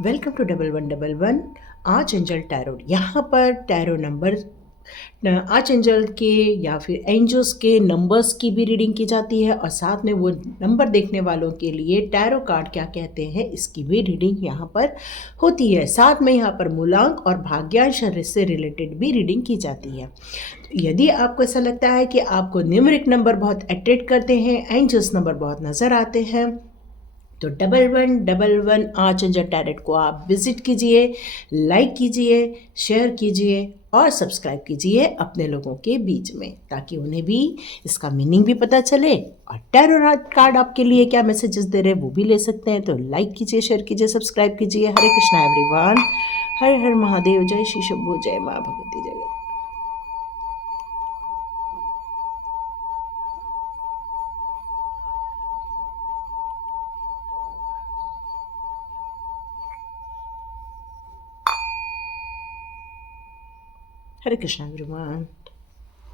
Welcome to 1111 archangel tarot. यहाँ पर tarot number arch angel के या फिर एंजल्स के नंबर्स की भी रीडिंग की जाती है और साथ में वो नंबर देखने वालों के लिए टैरो कार्ड क्या कहते हैं इसकी भी रीडिंग यहाँ पर होती है। साथ में यहाँ पर मूलांक और भाग्यांश से रिलेटेड भी रीडिंग की जाती है। यदि आपको ऐसा लगता है कि आपको न्यूमेरिक नंबर बहुत अट्रैक्ट करते हैं, एंजल्स नंबर बहुत नज़र आते हैं, तो 1111 आर्च एंजल टैरेट को आप विजिट कीजिए, लाइक कीजिए, शेयर कीजिए और सब्सक्राइब कीजिए अपने लोगों के बीच में, ताकि उन्हें भी इसका मीनिंग भी पता चले और टैरो कार्ड आपके लिए क्या मैसेजेस दे रहे हैं वो भी ले सकते हैं। तो लाइक कीजिए, शेयर कीजिए, सब्सक्राइब कीजिए। हरे कृष्णा एवरीवन। हर हर महादेव। जय श्री शंभू, जय माँ भगवती जगत। Hare Krishna everyone.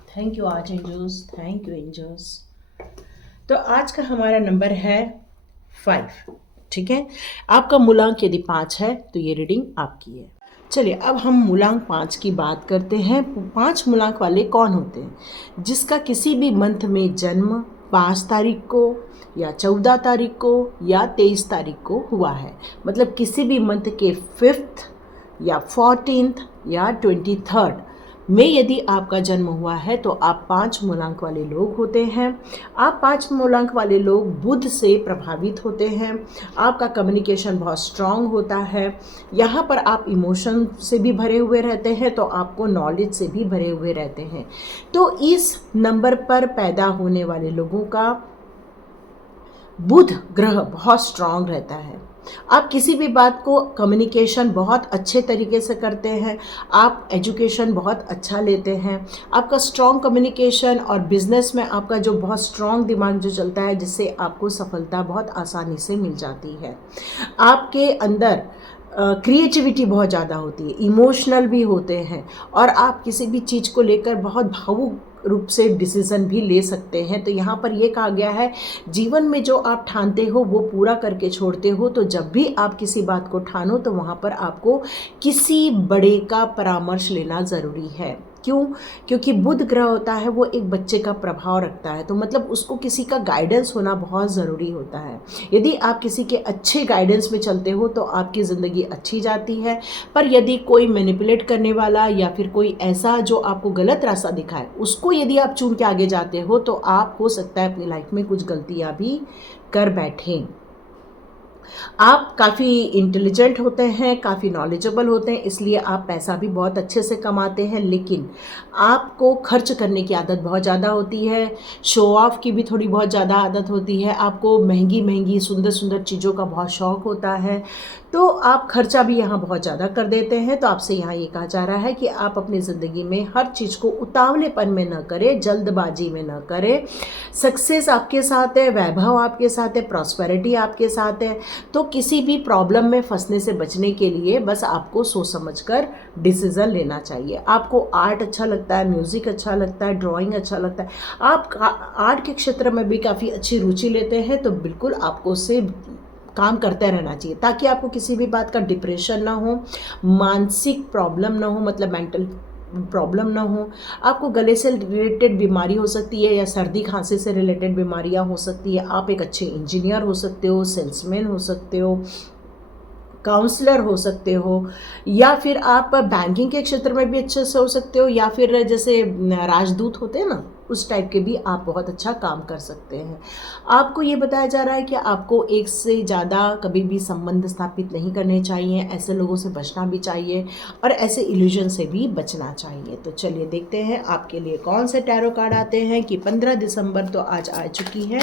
Thank you archangels, thank you angels. तो आज का हमारा नंबर है 5। ठीक है, आपका मूलांक यदि 5 है तो ये रीडिंग आपकी है। चलिए अब हम मूलांक 5 की बात करते हैं। 5 मूलांक वाले कौन होते हैं? जिसका किसी भी मंथ में जन्म 5 तारीख को या 14 तारीख को या 23 तारीख को हुआ है, मतलब किसी भी मंथ के 5th या 14th या 23rd में यदि आपका जन्म हुआ है तो आप 5 मूलांक वाले लोग होते हैं। आप 5 मूलांक वाले लोग बुध से प्रभावित होते हैं। आपका कम्युनिकेशन बहुत स्ट्रांग होता है। यहाँ पर आप इमोशन से भी भरे हुए रहते हैं तो आपको नॉलेज से भी भरे हुए रहते हैं। तो इस नंबर पर पैदा होने वाले लोगों का बुध ग्रह बहुत स्ट्रांग रहता है। आप किसी भी बात को कम्युनिकेशन बहुत अच्छे तरीके से करते हैं। आप एजुकेशन बहुत अच्छा लेते हैं। आपका स्ट्रांग कम्युनिकेशन और बिजनेस में आपका जो बहुत स्ट्रांग दिमाग जो चलता है, जिससे आपको सफलता बहुत आसानी से मिल जाती है। आपके अंदर क्रिएटिविटी बहुत ज़्यादा होती है, इमोशनल भी होते हैं और आप किसी भी चीज़ को लेकर बहुत भावुक रूप से डिसीज़न भी ले सकते हैं। तो यहाँ पर ये कहा गया है, जीवन में जो आप ठानते हो वो पूरा करके छोड़ते हो। तो जब भी आप किसी बात को ठानो तो वहाँ पर आपको किसी बड़े का परामर्श लेना ज़रूरी है। क्यों? क्योंकि बुध ग्रह होता है वो एक बच्चे का प्रभाव रखता है, तो मतलब उसको किसी का गाइडेंस होना बहुत ज़रूरी होता है। यदि आप किसी के अच्छे गाइडेंस में चलते हो तो आपकी ज़िंदगी अच्छी जाती है। पर यदि कोई मैनिपुलेट करने वाला या फिर कोई ऐसा जो आपको गलत रास्ता दिखाए, उसको यदि आप चुन के आगे जाते हो तो आप हो सकता है अपनी लाइफ में कुछ गलतियाँ भी कर बैठें। आप काफ़ी इंटेलिजेंट होते हैं, काफ़ी नॉलेजेबल होते हैं, इसलिए आप पैसा भी बहुत अच्छे से कमाते हैं। लेकिन आपको खर्च करने की आदत बहुत ज़्यादा होती है, शो ऑफ की भी थोड़ी बहुत ज़्यादा आदत होती है। आपको महंगी महंगी सुंदर सुंदर चीज़ों का बहुत शौक़ होता है, तो आप खर्चा भी यहाँ बहुत ज़्यादा कर देते हैं। तो आपसे यहाँ ये कहा जा रहा है कि आप अपनी ज़िंदगी में हर चीज़ को उतावलेपन में न करें, जल्दबाजी में न करें। सक्सेस आपके साथ है, वैभव आपके साथ है, प्रॉस्पेरिटी आपके साथ है। तो किसी भी प्रॉब्लम में फंसने से बचने के लिए बस आपको सोच समझकर डिसीज़न लेना चाहिए। आपको आर्ट अच्छा लगता है, म्यूज़िक अच्छा लगता है, ड्राइंग अच्छा लगता है, आप आर्ट के क्षेत्र में भी काफ़ी अच्छी रुचि लेते हैं, तो बिल्कुल आपको उससे काम करते रहना चाहिए, ताकि आपको किसी भी बात का डिप्रेशन ना हो, मानसिक प्रॉब्लम ना हो, मतलब मेंटल प्रॉब्लम ना हो। आपको गले से रिलेटेड बीमारी हो सकती है या सर्दी खांसी से रिलेटेड बीमारियां हो सकती है। आप एक अच्छे इंजीनियर हो सकते हो, सेल्समैन हो सकते हो, काउंसलर हो सकते हो, या फिर आप बैंकिंग के क्षेत्र में भी अच्छे से हो सकते हो, या फिर जैसे राजदूत होते हैं ना, उस टाइप के भी आप बहुत अच्छा काम कर सकते हैं। आपको ये बताया जा रहा है कि आपको एक से ज़्यादा कभी भी संबंध स्थापित नहीं करने चाहिए, ऐसे लोगों से बचना भी चाहिए और ऐसे इल्यूजन से भी बचना चाहिए। तो चलिए देखते हैं आपके लिए कौन से टैरो कार्ड आते हैं कि 15 दिसंबर तो आज आ चुकी है,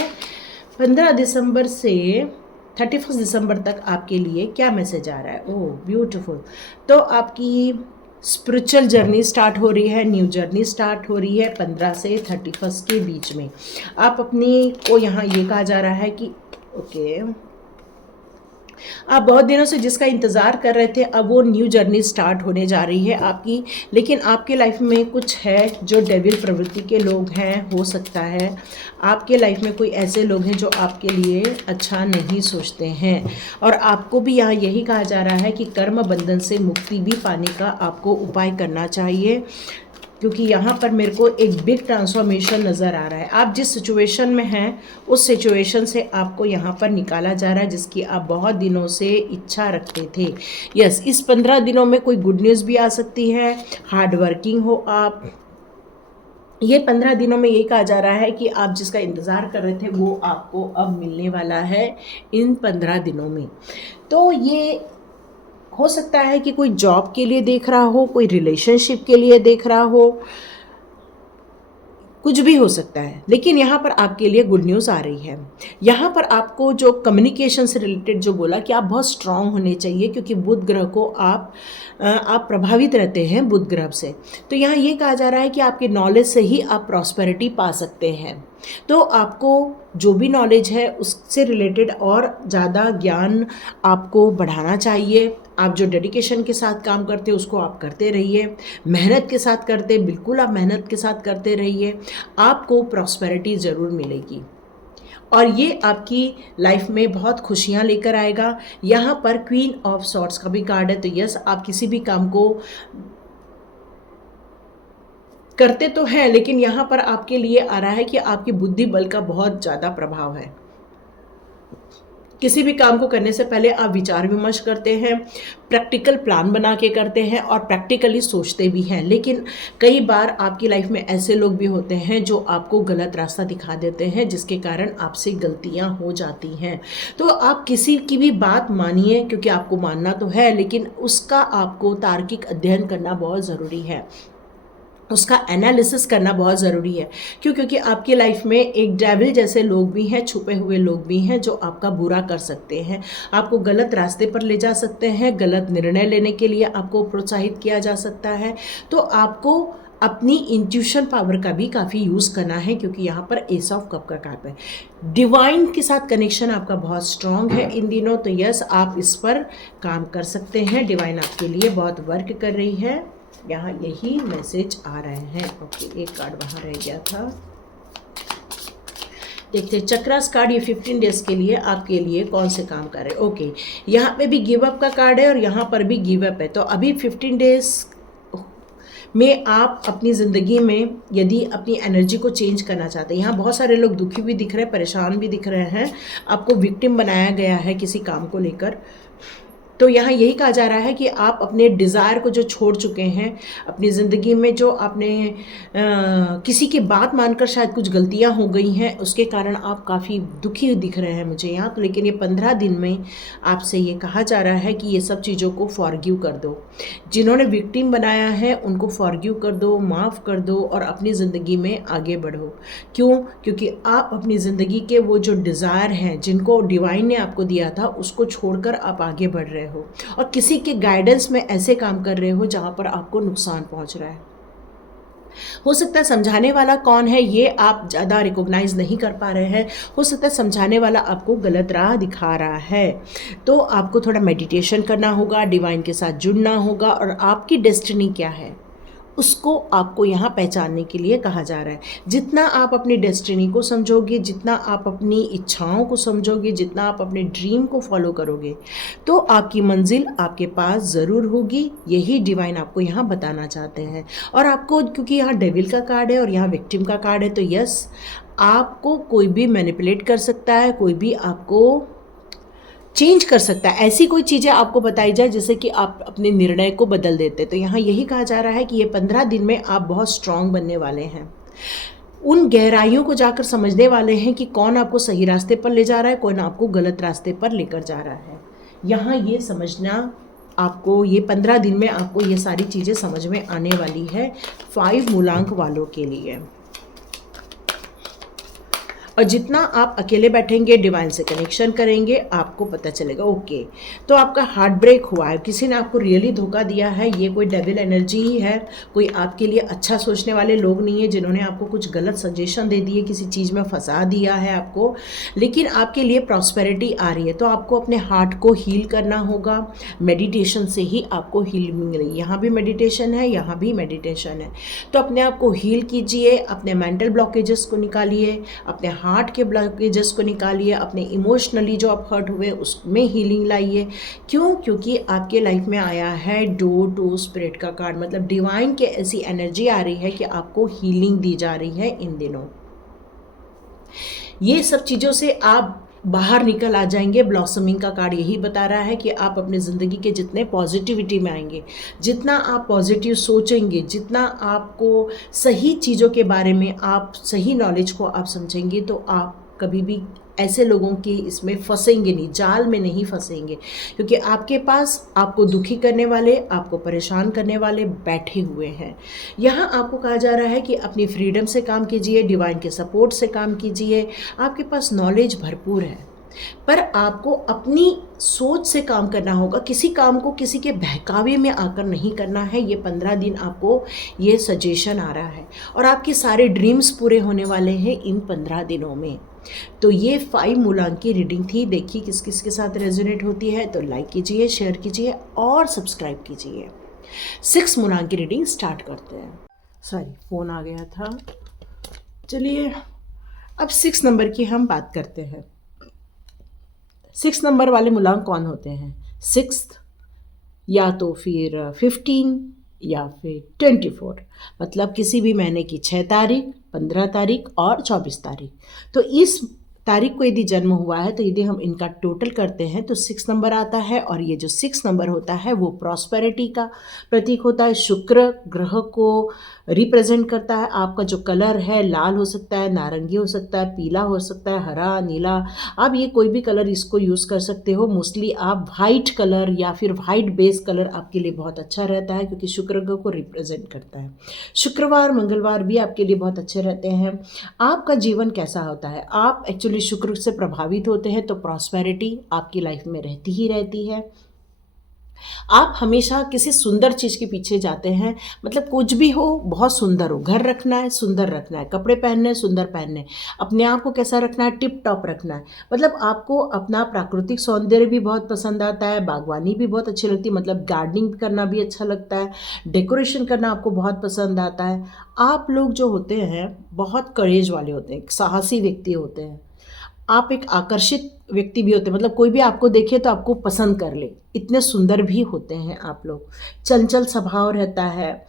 15 दिसंबर से 31 दिसंबर तक आपके लिए क्या मैसेज आ रहा है। Oh beautiful. तो आपकी स्पिरिचुअल जर्नी स्टार्ट हो रही है, न्यू जर्नी स्टार्ट हो रही है 15 से 31 के बीच में। आप अपनी को यहाँ ये कहा जा रहा है कि ओके, आप बहुत दिनों से जिसका इंतज़ार कर रहे थे, अब वो न्यू जर्नी स्टार्ट होने जा रही है आपकी। लेकिन आपके लाइफ में कुछ है जो डेविल प्रवृत्ति के लोग हैं, हो सकता है आपके लाइफ में कोई ऐसे लोग हैं जो आपके लिए अच्छा नहीं सोचते हैं। और आपको भी यहाँ यही कहा जा रहा है कि कर्म बंधन से मुक्ति भी पाने का आपको उपाय करना चाहिए, क्योंकि यहाँ पर मेरे को एक बिग ट्रांसफॉर्मेशन नज़र आ रहा है। आप जिस सिचुएशन में हैं उस सिचुएशन से आपको यहाँ पर निकाला जा रहा है, जिसकी आप बहुत दिनों से इच्छा रखते थे। यस, इस 15 दिनों में कोई गुड न्यूज़ भी आ सकती है, हार्ड वर्किंग हो आप। ये 15 दिनों में ये कहा जा रहा है कि आप जिसका इंतज़ार कर रहे थे वो आपको अब मिलने वाला है इन 15 दिनों में। तो ये हो सकता है कि कोई जॉब के लिए देख रहा हो, कोई रिलेशनशिप के लिए देख रहा हो, कुछ भी हो सकता है। लेकिन यहाँ पर आपके लिए गुड न्यूज़ आ रही है। यहाँ पर आपको जो कम्युनिकेशन से रिलेटेड जो बोला कि आप बहुत स्ट्रांग होने चाहिए, क्योंकि बुध ग्रह को आप प्रभावित रहते हैं बुध ग्रह से। तो यहाँ ये कहा जा रहा है कि आपके नॉलेज से ही आप प्रॉस्पेरिटी पा सकते हैं। तो आपको जो भी नॉलेज है उससे रिलेटेड और ज़्यादा ज्ञान आपको बढ़ाना चाहिए। आप जो डेडिकेशन के साथ काम करते हैं उसको आप करते रहिए, मेहनत के साथ करते, बिल्कुल आप मेहनत के साथ करते रहिए, आपको प्रॉस्पेरिटी ज़रूर मिलेगी और ये आपकी लाइफ में बहुत खुशियाँ लेकर आएगा। यहाँ पर क्वीन ऑफ सॉर्ड्स का भी कार्ड है। तो यस, आप किसी भी काम को करते तो हैं, लेकिन यहाँ पर आपके लिए आ रहा है कि आपकी बुद्धि बल का बहुत ज़्यादा प्रभाव है। किसी भी काम को करने से पहले आप विचार विमर्श करते हैं, प्रैक्टिकल प्लान बना के करते हैं और प्रैक्टिकली सोचते भी हैं। लेकिन कई बार आपकी लाइफ में ऐसे लोग भी होते हैं जो आपको गलत रास्ता दिखा देते हैं, जिसके कारण आपसे गलतियां हो जाती हैं। तो आप किसी की भी बात मानिए, क्योंकि आपको मानना तो है, लेकिन उसका आपको तार्किक अध्ययन करना बहुत ज़रूरी है, उसका एनालिसिस करना बहुत ज़रूरी है। क्यों? क्योंकि आपकी लाइफ में एक डेविल जैसे लोग भी हैं, छुपे हुए लोग भी हैं जो आपका बुरा कर सकते हैं, आपको गलत रास्ते पर ले जा सकते हैं, गलत निर्णय लेने के लिए आपको प्रोत्साहित किया जा सकता है। तो आपको अपनी इंट्यूशन पावर का भी काफ़ी यूज़ करना है, क्योंकि यहाँ पर एस ऑफ कप का कार्ड है। डिवाइन के साथ कनेक्शन आपका बहुत स्ट्रांग है इन दिनों। तो यस, आप इस पर काम कर सकते हैं। डिवाइन आपके लिए बहुत वर्क कर रही है, यहाँ यही मैसेज आ रहे हैं। ओके, एक कार्ड वहाँ रह गया था, देखते हैं चक्रास कार्ड ये 15 डेज के लिए आपके लिए कौन से काम कर रहे हैं। ओके, यहाँ पे भी गिव अप का कार्ड है और यहाँ पर भी गिव अप है। तो अभी 15 डेज में आप अपनी ज़िंदगी में यदि अपनी एनर्जी को चेंज करना चाहते हैं, यहाँ बहुत सारे लोग दुखी भी दिख रहे हैं, परेशान भी दिख रहे हैं, आपको विक्टिम बनाया गया है किसी काम को लेकर। तो यहाँ यही कहा जा रहा है कि आप अपने डिज़ायर को जो छोड़ चुके हैं अपनी ज़िंदगी में, जो आपने किसी की बात मानकर शायद कुछ गलतियाँ हो गई हैं, उसके कारण आप काफ़ी दुखी दिख रहे हैं मुझे यहाँ। तो लेकिन ये 15 दिन में आपसे ये कहा जा रहा है कि ये सब चीज़ों को फॉरगिव कर दो। जिन्होंने विक्टिम बनाया है उनको फॉरगिव कर दो, माफ़ कर दो और अपनी ज़िंदगी में आगे बढ़ो। क्यों? क्योंकि आप अपनी ज़िंदगी के वो जो डिज़ायर हैं जिनको डिवाइन ने आपको दिया था उसको छोड़कर आप आगे बढ़ रहे हो और किसी के गाइडेंस में ऐसे काम कर रहे हो जहां पर आपको नुकसान पहुंच रहा है। हो सकता है समझाने वाला कौन है ये आप ज़्यादा रिकॉग्नाइज नहीं कर पा रहे हैं, हो सकता है समझाने वाला आपको गलत राह दिखा रहा है। तो आपको थोड़ा मेडिटेशन करना होगा, डिवाइन के साथ जुड़ना होगा और आपकी डेस्टिनी क्या है उसको आपको यहाँ पहचानने के लिए कहा जा रहा है। जितना आप अपनी डेस्टिनी को समझोगे, जितना आप अपनी इच्छाओं को समझोगे, जितना आप अपने ड्रीम को फॉलो करोगे, तो आपकी मंजिल आपके पास ज़रूर होगी। यही डिवाइन आपको यहाँ बताना चाहते हैं। और आपको, क्योंकि यहाँ डेविल का कार्ड है और यहाँ विक्टिम का कार्ड है, तो यस, आपको कोई भी मैनिपुलेट कर सकता है, कोई भी आपको चेंज कर सकता है। ऐसी कोई चीज़ें आपको बताई जाए जिससे कि आप अपने निर्णय को बदल देते। तो यहाँ यही कहा जा रहा है कि ये 15 दिन में आप बहुत स्ट्रांग बनने वाले हैं, उन गहराइयों को जाकर समझने वाले हैं कि कौन आपको सही रास्ते पर ले जा रहा है, कौन आपको गलत रास्ते पर लेकर जा रहा है। यहाँ ये समझना आपको, ये 15 दिन में आपको ये सारी चीज़ें समझ में आने वाली है 5 मूलांक वालों के लिए। और जितना आप अकेले बैठेंगे, डिवाइन से कनेक्शन करेंगे, आपको पता चलेगा ओके तो आपका हार्ट ब्रेक हुआ है, किसी ने आपको रियली धोखा दिया है, ये कोई डेविल एनर्जी ही है, कोई आपके लिए अच्छा सोचने वाले लोग नहीं है जिन्होंने आपको कुछ गलत सजेशन दे दिए, किसी चीज़ में फंसा दिया है आपको, लेकिन आपके लिए प्रॉस्पेरिटी आ रही है। तो आपको अपने हार्ट को हील करना होगा, मेडिटेशन से ही आपको हीलिंग मिल रही है। यहाँ भी मेडिटेशन है, यहाँ भी मेडिटेशन है। तो अपने आप को हील कीजिए, अपने मेंटल ब्लॉकेजेस को निकालिए, अपने हार्ट के ब्लॉकेजेस को निकालिए, अपने इमोशनली जो आप हर्ट हुए उसमें हीलिंग लाइए। क्यों? क्योंकि आपके लाइफ में आया है डोर टू स्पिरिट का कार्ड, मतलब डिवाइन की ऐसी एनर्जी आ रही है कि आपको हीलिंग दी जा रही है इन दिनों। ये सब चीज़ों से आप बाहर निकल आ जाएंगे। ब्लॉसमिंग का कार्ड यही बता रहा है कि आप अपने ज़िंदगी के जितने पॉजिटिविटी में आएंगे, जितना आप पॉजिटिव सोचेंगे, जितना आपको सही चीज़ों के बारे में आप सही नॉलेज को आप समझेंगे, तो आप कभी भी ऐसे लोगों की इसमें फंसेंगे नहीं, जाल में नहीं फंसेंगे, क्योंकि आपके पास आपको दुखी करने वाले, आपको परेशान करने वाले बैठे हुए हैं। यहाँ आपको कहा जा रहा है कि अपनी फ्रीडम से काम कीजिए, डिवाइन के सपोर्ट से काम कीजिए। आपके पास नॉलेज भरपूर है, पर आपको अपनी सोच से काम करना होगा। किसी काम को किसी के बहकावे में आकर नहीं करना है। ये 15 दिन आपको ये सजेशन आ रहा है और आपके सारे ड्रीम्स पूरे होने वाले हैं इन 15 दिनों में। तो ये 5 मूलांक की रीडिंग थी। देखिए किस किस के साथ रेजोनेट होती है, तो लाइक कीजिए, शेयर कीजिए और सब्सक्राइब कीजिए। 6 मूलांक की रीडिंग स्टार्ट करते हैं। सॉरी, फ़ोन आ गया था। चलिए अब 6 नंबर की हम बात करते हैं। 6 नंबर वाले मूलांक कौन होते हैं? 6 या तो फिर 15 या फिर 24, मतलब किसी भी महीने की 6 तारीख, 15 तारीख और 24 तारीख। तो इस तारीख को यदि जन्म हुआ है तो यदि हम इनका टोटल करते हैं तो 6 नंबर आता है। और ये जो 6 नंबर होता है वो प्रॉस्पेरिटी का प्रतीक होता है, शुक्र ग्रह को रिप्रेजेंट करता है। आपका जो कलर है लाल हो सकता है, नारंगी हो सकता है, पीला हो सकता है, हरा, नीला, आप ये कोई भी कलर इसको यूज़ कर सकते हो। मोस्टली आप वाइट कलर या फिर वाइट बेस कलर आपके लिए बहुत अच्छा रहता है, क्योंकि शुक्र ग्रह को रिप्रेजेंट करता है। शुक्रवार मंगलवार भी आपके लिए बहुत अच्छे रहते हैं। आपका जीवन कैसा होता है? आप एक्चुअली शुक्र से प्रभावित होते हैं तो प्रॉस्पेरिटी आपकी लाइफ में रहती ही रहती है। आप हमेशा किसी सुंदर चीज़ के पीछे जाते हैं, मतलब कुछ भी हो बहुत सुंदर हो, घर रखना है सुंदर रखना है, कपड़े पहनने हैं सुंदर पहनने हैं, अपने आप को कैसा रखना है, टिप टॉप रखना है। मतलब आपको अपना प्राकृतिक सौंदर्य भी बहुत पसंद आता है, बागवानी भी बहुत अच्छी लगती है, मतलब गार्डनिंग करना भी अच्छा लगता है, डेकोरेशन करना आपको बहुत पसंद आता है। आप लोग जो होते हैं बहुत करेज वाले होते हैं, साहसी व्यक्ति होते हैं, आप एक आकर्षित व्यक्ति भी होते हैं, मतलब कोई भी आपको देखे तो आपको पसंद कर ले, इतने सुंदर भी होते हैं आप लोग। चंचल स्वभाव रहता है,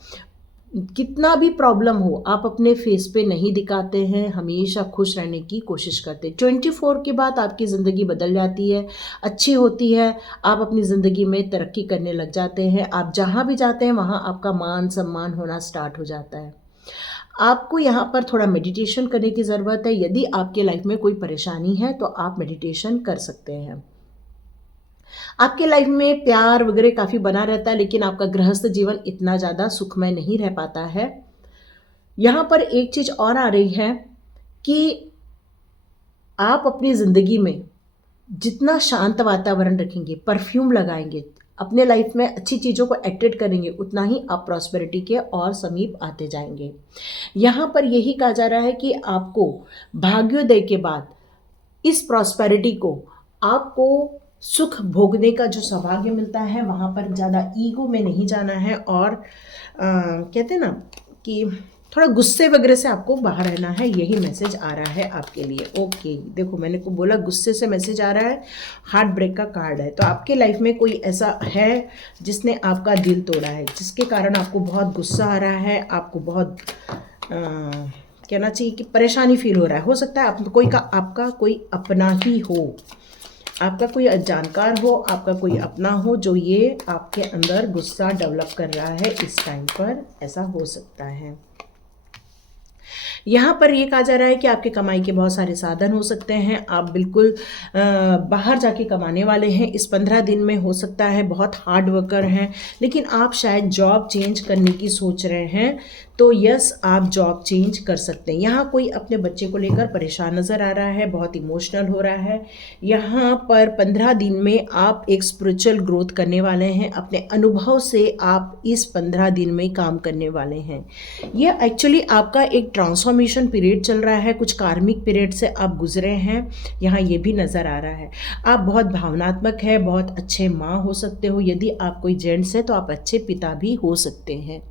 कितना भी प्रॉब्लम हो आप अपने फेस पे नहीं दिखाते हैं, हमेशा खुश रहने की कोशिश करते हैं। 24 के बाद आपकी ज़िंदगी बदल जाती है, अच्छी होती है, आप अपनी ज़िंदगी में तरक्की करने लग जाते हैं। आप जहाँ भी जाते हैं वहाँ आपका मान सम्मान होना स्टार्ट हो जाता है। आपको यहाँ पर थोड़ा मेडिटेशन करने की ज़रूरत है। यदि आपके लाइफ में कोई परेशानी है तो आप मेडिटेशन कर सकते हैं। आपके लाइफ में प्यार वगैरह काफ़ी बना रहता है, लेकिन आपका गृहस्थ जीवन इतना ज़्यादा सुखमय नहीं रह पाता है। यहाँ पर एक चीज़ और आ रही है कि आप अपनी ज़िंदगी में जितना शांत वातावरण रखेंगे, परफ्यूम लगाएंगे, अपने लाइफ में अच्छी चीज़ों को अट्रैक्ट करेंगे, उतना ही आप प्रॉस्पेरिटी के और समीप आते जाएंगे। यहाँ पर यही कहा जा रहा है कि आपको भाग्योदय के बाद इस प्रॉस्पेरिटी को आपको सुख भोगने का जो सौभाग्य मिलता है, वहाँ पर ज़्यादा ईगो में नहीं जाना है और कहते हैं ना कि थोड़ा गुस्से वगैरह से आपको बाहर रहना है। यही मैसेज आ रहा है आपके लिए। ओके, देखो मैंने को बोला गुस्से से मैसेज आ रहा है, हार्ट ब्रेक का कार्ड है। तो आपके लाइफ में कोई ऐसा है जिसने आपका दिल तोड़ा है, जिसके कारण आपको बहुत गुस्सा आ रहा है, आपको बहुत कहना चाहिए कि परेशानी फील हो रहा है। हो सकता है आप कोई का आपका कोई अपना ही हो, आपका कोई जानकार हो, आपका कोई अपना हो जो ये आपके अंदर गुस्सा डेवलप कर रहा है इस टाइम पर, ऐसा हो सकता है। यहाँ पर ये कहा जा रहा है कि आपके कमाई के बहुत सारे साधन हो सकते हैं। आप बिल्कुल बाहर जाके कमाने वाले हैं इस 15 दिन में। हो सकता है बहुत हार्ड वर्कर हैं, लेकिन आप शायद जॉब चेंज करने की सोच रहे हैं, तो यस, आप जॉब चेंज कर सकते हैं। यहाँ कोई अपने बच्चे को लेकर परेशान नज़र आ रहा है, बहुत इमोशनल हो रहा है। यहाँ पर 15 दिन में आप एक स्पिरिचुअल ग्रोथ करने वाले हैं। अपने अनुभव से आप इस 15 दिन में काम करने वाले हैं। यह एक्चुअली आपका एक ट्रांसफॉर्मेशन पीरियड चल रहा है, कुछ कार्मिक पीरियड से आप गुजरे हैं, यहाँ ये भी नज़र आ रहा है। आप बहुत भावनात्मक है, बहुत अच्छे माँ हो सकते हो। यदि आप कोई जेंट्स है तो आप अच्छे पिता भी हो सकते हैं।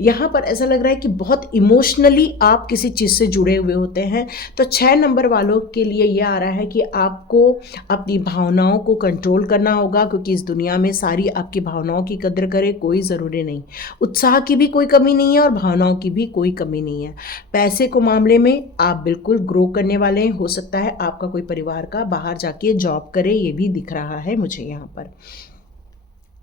यहाँ पर ऐसा लग रहा है कि बहुत इमोशनली आप किसी चीज़ से जुड़े हुए होते हैं। तो 6 नंबर वालों के लिए यह आ रहा है कि आपको अपनी भावनाओं को कंट्रोल करना होगा, क्योंकि इस दुनिया में सारी आपकी भावनाओं की कदर करे कोई ज़रूरी नहीं। उत्साह की भी कोई कमी नहीं है और भावनाओं की भी कोई कमी नहीं है। पैसे को मामले में आप बिल्कुल ग्रो करने वाले हैं। हो सकता है आपका कोई परिवार का बाहर जाके जॉब करे, ये भी दिख रहा है मुझे यहाँ पर।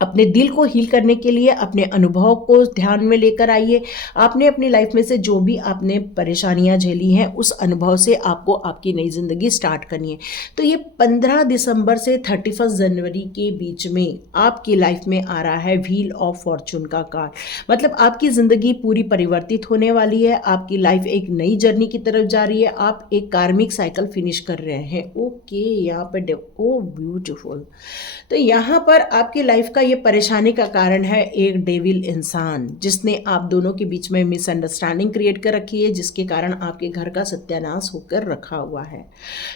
अपने दिल को हील करने के लिए अपने अनुभव को ध्यान में लेकर आइए। आपने अपनी लाइफ में से जो भी आपने परेशानियां झेली हैं, उस अनुभव से आपको आपकी नई ज़िंदगी स्टार्ट करनी है। तो ये 15 दिसंबर से 31 जनवरी के बीच में आपकी लाइफ में आ रहा है व्हील ऑफ फॉर्चून का कार्ड। मतलब आपकी ज़िंदगी पूरी परिवर्तित होने वाली है। आपकी लाइफ एक नई जर्नी की तरफ जा रही है। आप एक कार्मिक साइकिल फिनिश कर रहे हैं। ओके, यहाँ पर ओ ब्यूटिफुल। तो यहाँ पर आपकी लाइफ का ये परेशानी का कारण है एक डेविल इंसान, जिसने आप दोनों के बीच में मिसअंडरस्टैंडिंग क्रिएट कर रखी है, जिसके कारण आपके घर का सत्यानाश होकर रखा हुआ है।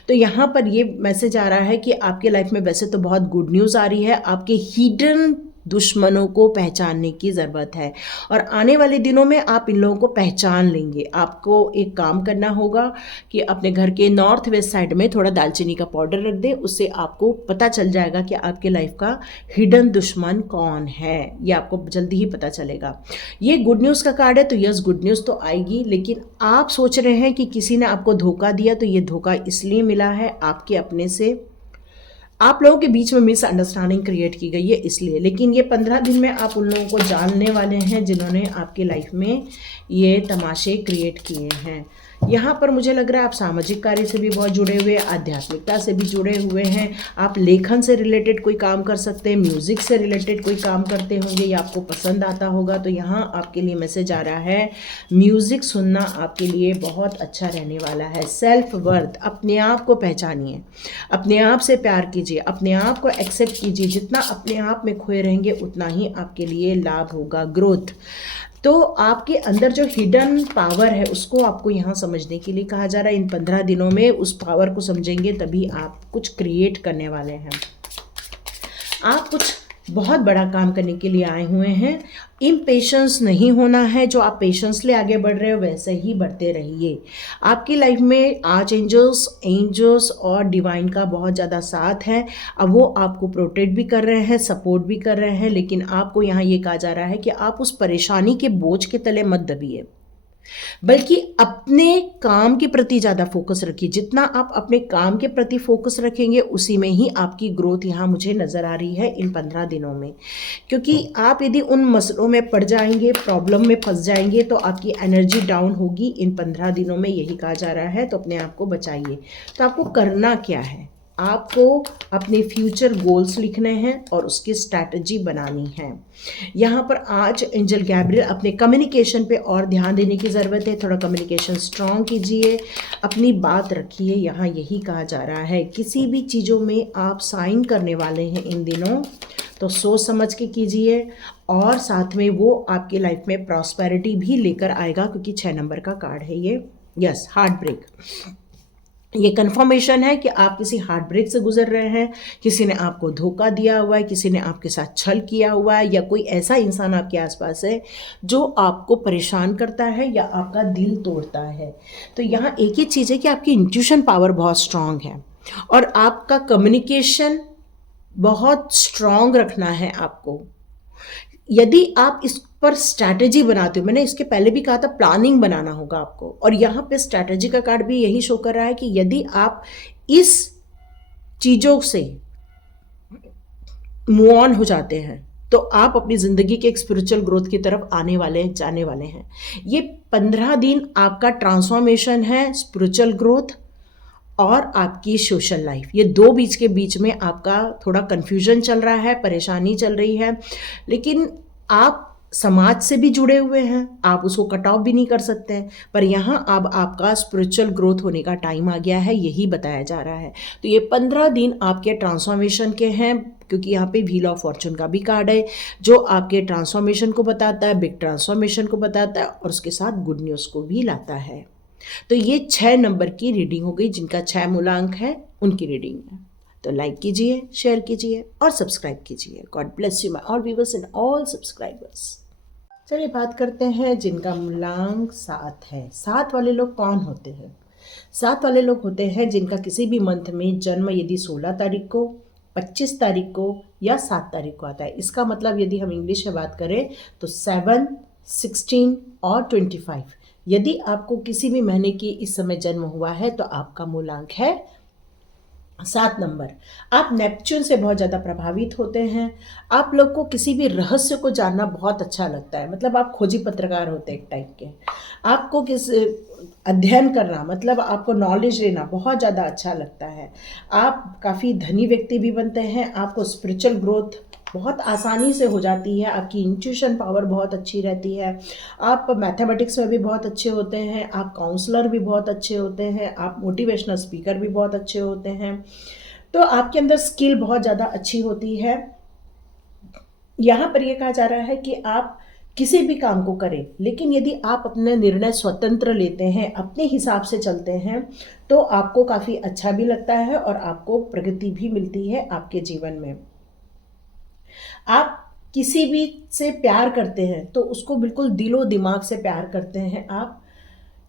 तो यहाँ पर ये मैसेज आ रहा है कि आपके लाइफ में वैसे तो बहुत गुड न्यूज़ आ रही है। आपके हिडन दुश्मनों को पहचानने की ज़रूरत है और आने वाले दिनों में आप इन लोगों को पहचान लेंगे। आपको एक काम करना होगा कि अपने घर के नॉर्थ वेस्ट साइड में थोड़ा दालचीनी का पाउडर रख दें। उससे आपको पता चल जाएगा कि आपके लाइफ का हिडन दुश्मन कौन है। ये आपको जल्दी ही पता चलेगा। ये गुड न्यूज़ का कार्ड है, तो यस, गुड न्यूज़ तो आएगी। लेकिन आप सोच रहे हैं कि किसी ने आपको धोखा दिया, तो ये धोखा इसलिए मिला है आपके अपने से, आप लोगों के बीच में मिसअंडरस्टैंडिंग क्रिएट की गई है इसलिए। लेकिन ये 15 दिन में आप उन लोगों को जानने वाले हैं जिन्होंने आपकी लाइफ में ये तमाशे क्रिएट किए हैं। यहाँ पर मुझे लग रहा है आप सामाजिक कार्य से भी बहुत जुड़े हुए, आध्यात्मिकता से भी जुड़े हुए हैं। आप लेखन से रिलेटेड कोई काम कर सकते हैं, म्यूज़िक से रिलेटेड कोई काम करते होंगे या आपको पसंद आता होगा। तो यहाँ आपके लिए मैसेज आ रहा है, म्यूज़िक सुनना आपके लिए बहुत अच्छा रहने वाला है। सेल्फ वर्थ, अपने आप को पहचानिए, अपने आप से प्यार कीजिए, अपने आप को एक्सेप्ट कीजिए। जितना अपने आप में खोए रहेंगे उतना ही आपके लिए लाभ होगा, ग्रोथ। तो आपके अंदर जो हिडन पावर है उसको आपको यहाँ समझने के लिए कहा जा रहा है। इन 15 दिनों में उस पावर को समझेंगे तभी आप कुछ क्रिएट करने वाले हैं। आप कुछ बहुत बड़ा काम करने के लिए आए हुए हैं। इम्पेशेंस नहीं होना है। जो आप पेशेंसली आगे बढ़ रहे हो वैसे ही बढ़ते रहिए। आपकी लाइफ में आर्च एंजल्स और डिवाइन का बहुत ज़्यादा साथ है। अब वो आपको प्रोटेक्ट भी कर रहे हैं, सपोर्ट भी कर रहे हैं। लेकिन आपको यहाँ ये कहा जा रहा है कि आप उस परेशानी के बोझ के तले मत दबिए, बल्कि अपने काम के प्रति ज़्यादा फोकस रखिए। जितना आप अपने काम के प्रति फोकस रखेंगे उसी में ही आपकी ग्रोथ यहाँ मुझे नज़र आ रही है इन 15 दिनों में। क्योंकि आप यदि उन मसलों में पड़ जाएंगे, प्रॉब्लम में फंस जाएंगे, तो आपकी एनर्जी डाउन होगी। इन 15 दिनों में यही कहा जा रहा है। तो अपने आप को बचाइए। तो आपको करना क्या है, आपको अपने फ्यूचर गोल्स लिखने हैं और उसकी स्ट्रैटेजी बनानी है। यहाँ पर आज एंजल गैब्रियल अपने कम्युनिकेशन पे और ध्यान देने की ज़रूरत है। थोड़ा कम्युनिकेशन स्ट्रॉन्ग कीजिए, अपनी बात रखिए। यहाँ यही कहा जा रहा है, किसी भी चीज़ों में आप साइन करने वाले हैं इन दिनों तो सोच समझ के कीजिए। और साथ में वो आपकी लाइफ में प्रॉस्पेरिटी भी लेकर आएगा, क्योंकि 6 नंबर का कार्ड है ये। यस, हार्ट ब्रेक, ये कन्फर्मेशन है कि आप किसी हार्ट ब्रेक से गुजर रहे हैं। किसी ने आपको धोखा दिया हुआ है, किसी ने आपके साथ छल किया हुआ है, या कोई ऐसा इंसान आपके आसपास है जो आपको परेशान करता है या आपका दिल तोड़ता है। तो यहाँ एक ही चीज़ है कि आपकी इंट्यूशन पावर बहुत स्ट्रांग है और आपका कम्युनिकेशन बहुत स्ट्रांग रखना है आपको। यदि आप इस पर स्ट्रैटेजी बनाते हो, मैंने इसके पहले भी कहा था प्लानिंग बनाना होगा आपको, और यहाँ पे स्ट्रैटेजी का कार्ड भी यही शो कर रहा है कि यदि आप इस चीज़ों से मूव ऑन हो जाते हैं तो आप अपनी ज़िंदगी के एक स्पिरिचुअल ग्रोथ की तरफ आने वाले हैं, जाने वाले हैं। ये 15 दिन आपका ट्रांसफॉर्मेशन है, स्पिरिचुअल ग्रोथ और आपकी सोशल लाइफ। ये दो बीच के बीच में आपका थोड़ा कन्फ्यूजन चल रहा है, परेशानी चल रही है, लेकिन आप समाज से भी जुड़े हुए हैं, आप उसको कट ऑफ भी नहीं कर सकते हैं, पर यहाँ अब आपका स्पिरिचुअल ग्रोथ होने का टाइम आ गया है, यही बताया जा रहा है। तो ये 15 दिन आपके ट्रांसफॉर्मेशन के हैं, क्योंकि यहाँ पे व्हील ऑफ फॉर्चून का भी कार्ड है जो आपके ट्रांसफॉर्मेशन को बताता है, बिग ट्रांसफॉर्मेशन को बताता है और उसके साथ गुड न्यूज़ को भी लाता है। तो ये 6 नंबर की रीडिंग हो गई, जिनका 6 मूलांक है उनकी रीडिंग है। तो लाइक कीजिए, शेयर कीजिए और सब्सक्राइब कीजिए। God bless you my all viewers and all subscribers. चलिए बात करते हैं जिनका मूलांक 7 है। 7 वाले लोग कौन होते हैं? 7 वाले लोग होते हैं जिनका किसी भी मंथ में जन्म यदि 16 तारीख को, 25 तारीख को या 7 तारीख को आता है। इसका मतलब यदि हम इंग्लिश में बात करें तो 7, 16 और 25। यदि आपको किसी भी महीने की इस समय जन्म हुआ है तो आपका मूलांक है 7 नंबर। आप नेपच्यून से बहुत ज़्यादा प्रभावित होते हैं। आप लोग को किसी भी रहस्य को जानना बहुत अच्छा लगता है, मतलब आप खोजी पत्रकार होते हैं एक टाइप के। आपको किस अध्ययन करना, मतलब आपको नॉलेज लेना बहुत ज़्यादा अच्छा लगता है। आप काफ़ी धनी व्यक्ति भी बनते हैं। आपको स्पिरिचुअल ग्रोथ बहुत आसानी से हो जाती है। आपकी इंट्यूशन पावर बहुत अच्छी रहती है। आप मैथमेटिक्स में भी बहुत अच्छे होते हैं। आप काउंसलर भी बहुत अच्छे होते हैं। आप मोटिवेशनल स्पीकर भी बहुत अच्छे होते हैं। तो आपके अंदर स्किल बहुत ज़्यादा अच्छी होती है। यहाँ पर यह कहा जा रहा है कि आप किसी भी काम को करें, लेकिन यदि आप अपने निर्णय स्वतंत्र लेते हैं, अपने हिसाब से चलते हैं, तो आपको काफ़ी अच्छा भी लगता है और आपको प्रगति भी मिलती है आपके जीवन में। आप किसी भी से प्यार करते हैं तो उसको बिल्कुल दिलो दिमाग से प्यार करते हैं आप।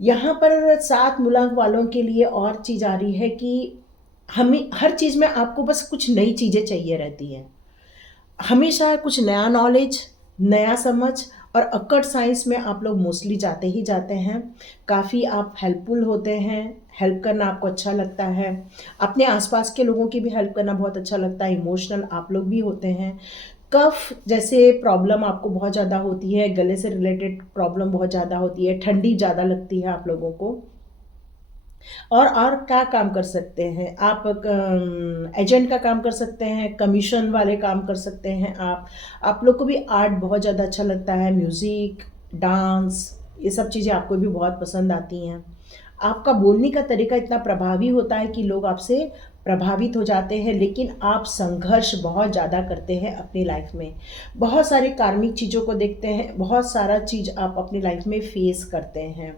यहाँ पर 7 मूलांक वालों के लिए और चीज़ आ रही है कि हमें हर चीज़ में आपको बस कुछ नई चीज़ें चाहिए रहती हैं। हमेशा कुछ नया नॉलेज, नया समझ और अक्कड़ साइंस में आप लोग मोस्टली जाते ही जाते हैं। काफ़ी आप हेल्पफुल होते हैं, हेल्प करना आपको अच्छा लगता है। अपने आसपास के लोगों की भी हेल्प करना बहुत अच्छा लगता है। इमोशनल आप लोग भी होते हैं। कफ जैसे प्रॉब्लम आपको बहुत ज़्यादा होती है, गले से रिलेटेड प्रॉब्लम बहुत ज़्यादा होती है, ठंडी ज़्यादा लगती है आप लोगों को। और क्या काम कर सकते हैं आप? एजेंट का काम कर सकते हैं, कमीशन वाले काम कर सकते हैं आप लोग को भी आर्ट बहुत ज़्यादा अच्छा लगता है, म्यूज़िक, डांस, ये सब चीज़ें आपको भी बहुत पसंद आती हैं। आपका बोलने का तरीका इतना प्रभावी होता है कि लोग आपसे प्रभावित हो जाते हैं, लेकिन आप संघर्ष बहुत ज़्यादा करते हैं अपनी लाइफ में। बहुत सारी कार्मिक चीज़ों को देखते हैं, बहुत सारा चीज़ आप अपनी लाइफ में फेस करते हैं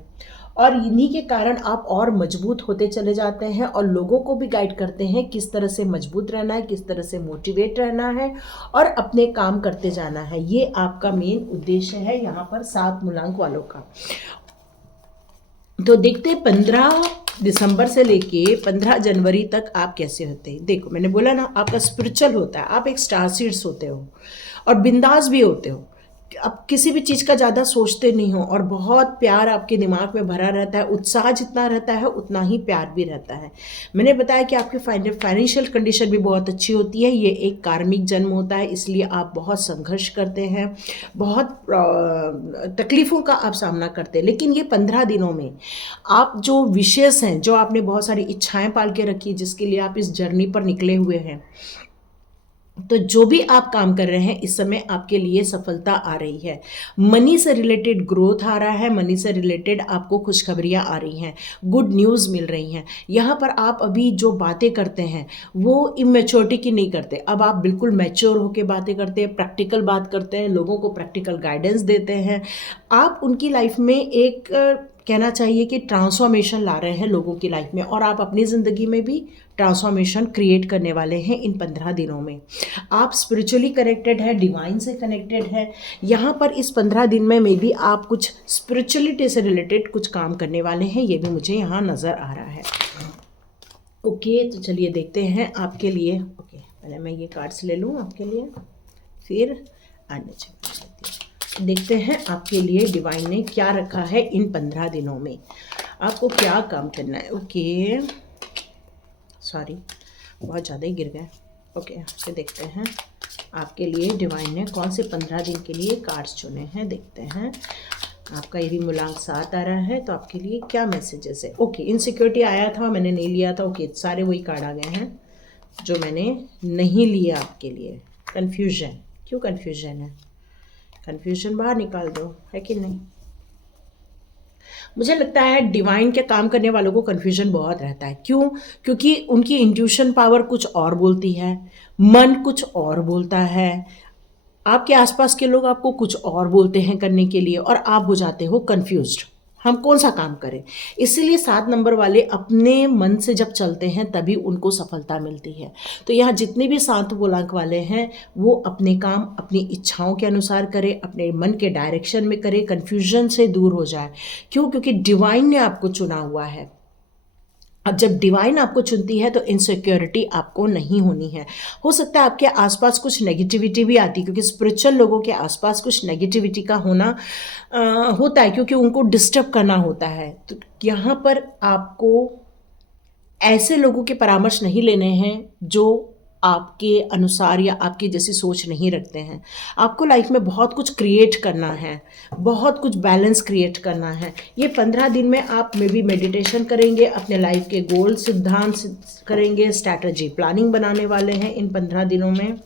और इन्हीं के कारण आप और मजबूत होते चले जाते हैं और लोगों को भी गाइड करते हैं किस तरह से मजबूत रहना है, किस तरह से मोटिवेट रहना है और अपने काम करते जाना है। ये आपका मेन उद्देश्य है यहाँ पर 7 मूलांक वालों का। तो देखते हैं 15 दिसंबर से लेके 15 जनवरी तक आप कैसे होते हैं। देखो मैंने बोला ना, आपका स्पिरिचुअल होता है, आप एक स्टार सीड्स होते हो और बिंदास भी होते हो। आप किसी भी चीज़ का ज़्यादा सोचते नहीं हो और बहुत प्यार आपके दिमाग में भरा रहता है। उत्साह जितना रहता है उतना ही प्यार भी रहता है। मैंने बताया कि आपकी फाइनेंशियल कंडीशन भी बहुत अच्छी होती है। ये एक कार्मिक जन्म होता है, इसलिए आप बहुत संघर्ष करते हैं, बहुत तकलीफ़ों का आप सामना करते हैं। लेकिन ये 15 दिनों में आप जो विशेष हैं, जो आपने बहुत सारी इच्छाएं पाल के रखी, जिसके लिए आप इस जर्नी पर निकले हुए हैं, तो जो भी आप काम कर रहे हैं इस समय आपके लिए सफलता आ रही है। मनी से रिलेटेड ग्रोथ आ रहा है, मनी से रिलेटेड आपको खुशखबरियां आ रही हैं, गुड न्यूज़ मिल रही हैं। यहाँ पर आप अभी जो बातें करते हैं वो इमेच्योरिटी की नहीं करते, अब आप बिल्कुल मैच्योर होकर बातें करते हैं, प्रैक्टिकल बात करते हैं, लोगों को प्रैक्टिकल गाइडेंस देते हैं। आप उनकी लाइफ में एक कहना चाहिए कि ट्रांसफॉर्मेशन ला रहे हैं लोगों की लाइफ में, और आप अपनी ज़िंदगी में भी ट्रांसफॉर्मेशन क्रिएट करने वाले हैं इन 15 दिनों में। आप स्पिरिचुअली कनेक्टेड है, डिवाइन से कनेक्टेड है। यहाँ पर इस 15 दिन में भी आप कुछ स्पिरिचुअलिटी से रिलेटेड कुछ काम करने वाले हैं, ये भी मुझे यहाँ नज़र आ रहा है। ओके, तो चलिए देखते हैं आपके लिए। ओके, पहले मैं ये कार्ड्स ले लूँ आपके लिए, फिर आने चाहिए। देखते हैं आपके लिए डिवाइन ने क्या रखा है इन 15 दिनों में, आपको क्या काम करना है। ओके, सॉरी बहुत ज़्यादा ही गिर गए। ओके, फिर देखते हैं आपके लिए डिवाइन ने कौन से 15 दिन के लिए कार्ड्स चुने हैं। देखते हैं आपका यदि मूलांक 7 आ रहा है तो आपके लिए क्या मैसेजेस है। ओके, इनसिक्योरिटी आया था, मैंने नहीं लिया था। ओके, सारे वही कार्ड आ गए हैं जो मैंने नहीं लिया आपके लिए। कन्फ्यूजन, क्यों कन्फ्यूजन है? कन्फ्यूजन बाहर निकाल दो, है कि नहीं? मुझे लगता है डिवाइन के काम करने वालों को कन्फ्यूजन बहुत रहता है। क्यों? क्योंकि उनकी इंट्यूशन पावर कुछ और बोलती है, मन कुछ और बोलता है, आपके आसपास के लोग आपको कुछ और बोलते हैं करने के लिए, और आप हो जाते हो कंफ्यूज्ड, हम कौन सा काम करें। इसीलिए 7 नंबर वाले अपने मन से जब चलते हैं तभी उनको सफलता मिलती है। तो यहाँ जितने भी 7 पूर्णांक वाले हैं वो अपने काम अपनी इच्छाओं के अनुसार करें, अपने मन के डायरेक्शन में करें, कन्फ्यूजन से दूर हो जाए। क्यों? क्योंकि डिवाइन ने आपको चुना हुआ है। अब जब डिवाइन आपको चुनती है तो इनसिक्योरिटी आपको नहीं होनी है। हो सकता है आपके आसपास कुछ नेगेटिविटी भी आती है, क्योंकि स्पिरिचुअल लोगों के आसपास कुछ नेगेटिविटी का होना होता है, क्योंकि उनको डिस्टर्ब करना होता है। तो यहाँ पर आपको ऐसे लोगों के परामर्श नहीं लेने हैं जो आपके अनुसार या आपकी जैसी सोच नहीं रखते हैं। आपको लाइफ में बहुत कुछ क्रिएट करना है, बहुत कुछ बैलेंस क्रिएट करना है। ये 15 दिन में आप मे बी मेडिटेशन करेंगे, अपने लाइफ के गोल सिद्धांत करेंगे, स्ट्रैटेजी प्लानिंग बनाने वाले हैं इन 15 दिनों में।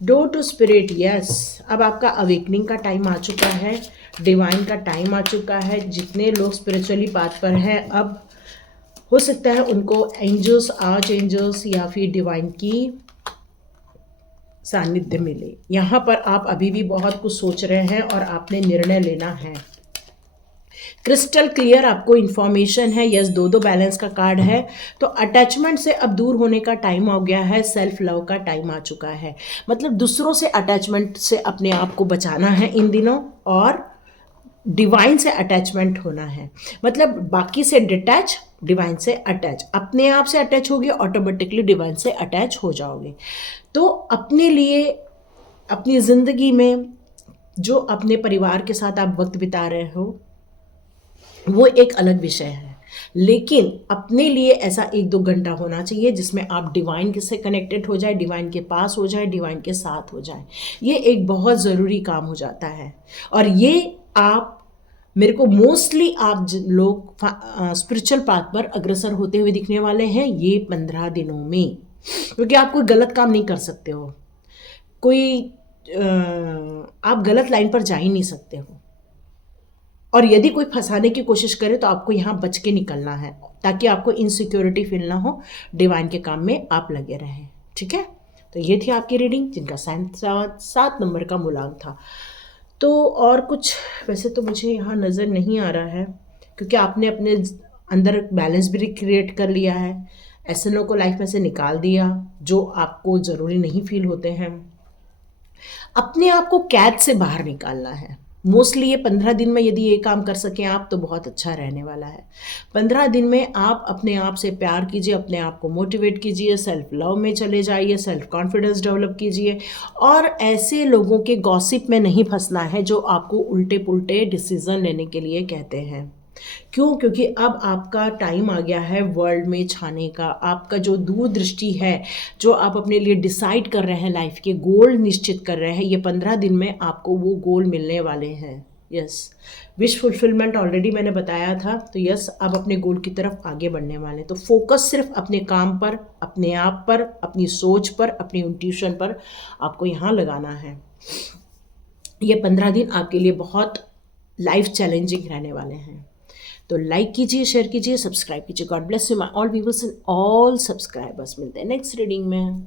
डोर टू स्पिरिट, यस, अब आपका अवेकनिंग का टाइम आ चुका है, डिवाइन का टाइम आ चुका है। जितने लोग स्पिरिचुअली पाथ पर हैं, अब हो सकता है उनको एंजल्स, आर्च एंजल्स या फिर डिवाइन की सानिध्य मिले। यहाँ पर आप अभी भी बहुत कुछ सोच रहे हैं और आपने निर्णय लेना है। क्रिस्टल क्लियर आपको इन्फॉर्मेशन है। यस, 2-2 बैलेंस का कार्ड है। तो अटैचमेंट से अब दूर होने का टाइम आ गया है, सेल्फ लव का टाइम आ चुका है। मतलब दूसरों से अटैचमेंट से अपने आप को बचाना है इन दिनों, और डिवाइन से अटैचमेंट होना है। मतलब बाकी से डिटैच, डिवाइन से अटैच। अपने आप से अटैच होगे, ऑटोमेटिकली डिवाइन से अटैच हो जाओगे। तो अपने लिए, अपनी ज़िंदगी में जो अपने परिवार के साथ आप वक्त बिता रहे हो वो एक अलग विषय है, लेकिन अपने लिए ऐसा 1-2 घंटा होना चाहिए जिसमें आप डिवाइन से कनेक्टेड हो जाए, डिवाइन के पास हो जाए, डिवाइन के साथ हो जाए। ये एक बहुत ज़रूरी काम हो जाता है। और ये आप, मेरे को मोस्टली आप लोग स्पिरिचुअल पाथ पर अग्रसर होते हुए दिखने वाले हैं ये 15 दिनों में, क्योंकि आप कोई गलत काम नहीं कर सकते हो, कोई आप गलत लाइन पर जा ही नहीं सकते हो। और यदि कोई फंसाने की कोशिश करे तो आपको यहाँ बच के निकलना है, ताकि आपको इनसिक्योरिटी फील ना हो, डिवाइन के काम में आप लगे रहें। ठीक है? तो ये थी आपकी रीडिंग जिनका 7 नंबर का मूलांक था। तो और कुछ वैसे तो मुझे यहाँ नज़र नहीं आ रहा है, क्योंकि आपने अपने अंदर बैलेंस भी क्रिएट कर लिया है, ऐसे को लाइफ में से निकाल दिया जो आपको ज़रूरी नहीं फील होते हैं। अपने आप को कैद से बाहर निकालना है। मोस्टली ये 15 दिन में यदि ये काम कर सकें आप तो बहुत अच्छा रहने वाला है। 15 दिन में आप अपने आप से प्यार कीजिए, अपने आप को मोटिवेट कीजिए, सेल्फ लव में चले जाइए, सेल्फ कॉन्फिडेंस डेवलप कीजिए, और ऐसे लोगों के गॉसिप में नहीं फंसना है जो आपको उल्टे पुल्टे डिसीजन लेने के लिए कहते हैं। क्यों? क्योंकि अब आपका टाइम आ गया है वर्ल्ड में छाने का। आपका जो दूरदृष्टि है, जो आप अपने लिए डिसाइड कर रहे हैं, लाइफ के गोल निश्चित कर रहे हैं, ये 15 दिन में आपको वो गोल मिलने वाले हैं। यस, विश फुलफिलमेंट ऑलरेडी मैंने बताया था। तो यस, अब अपने गोल की तरफ आगे बढ़ने वाले। तो फोकस सिर्फ अपने काम पर, अपने आप पर, अपनी सोच पर, अपनी इंट्यूशन पर आपको यहाँ लगाना है। ये 15 दिन आपके लिए बहुत लाइफ चैलेंजिंग रहने वाले हैं। तो लाइक कीजिए, शेयर कीजिए, सब्सक्राइब कीजिए। God bless you my all viewers and all subscribers. मिलते हैं नेक्स्ट रीडिंग में।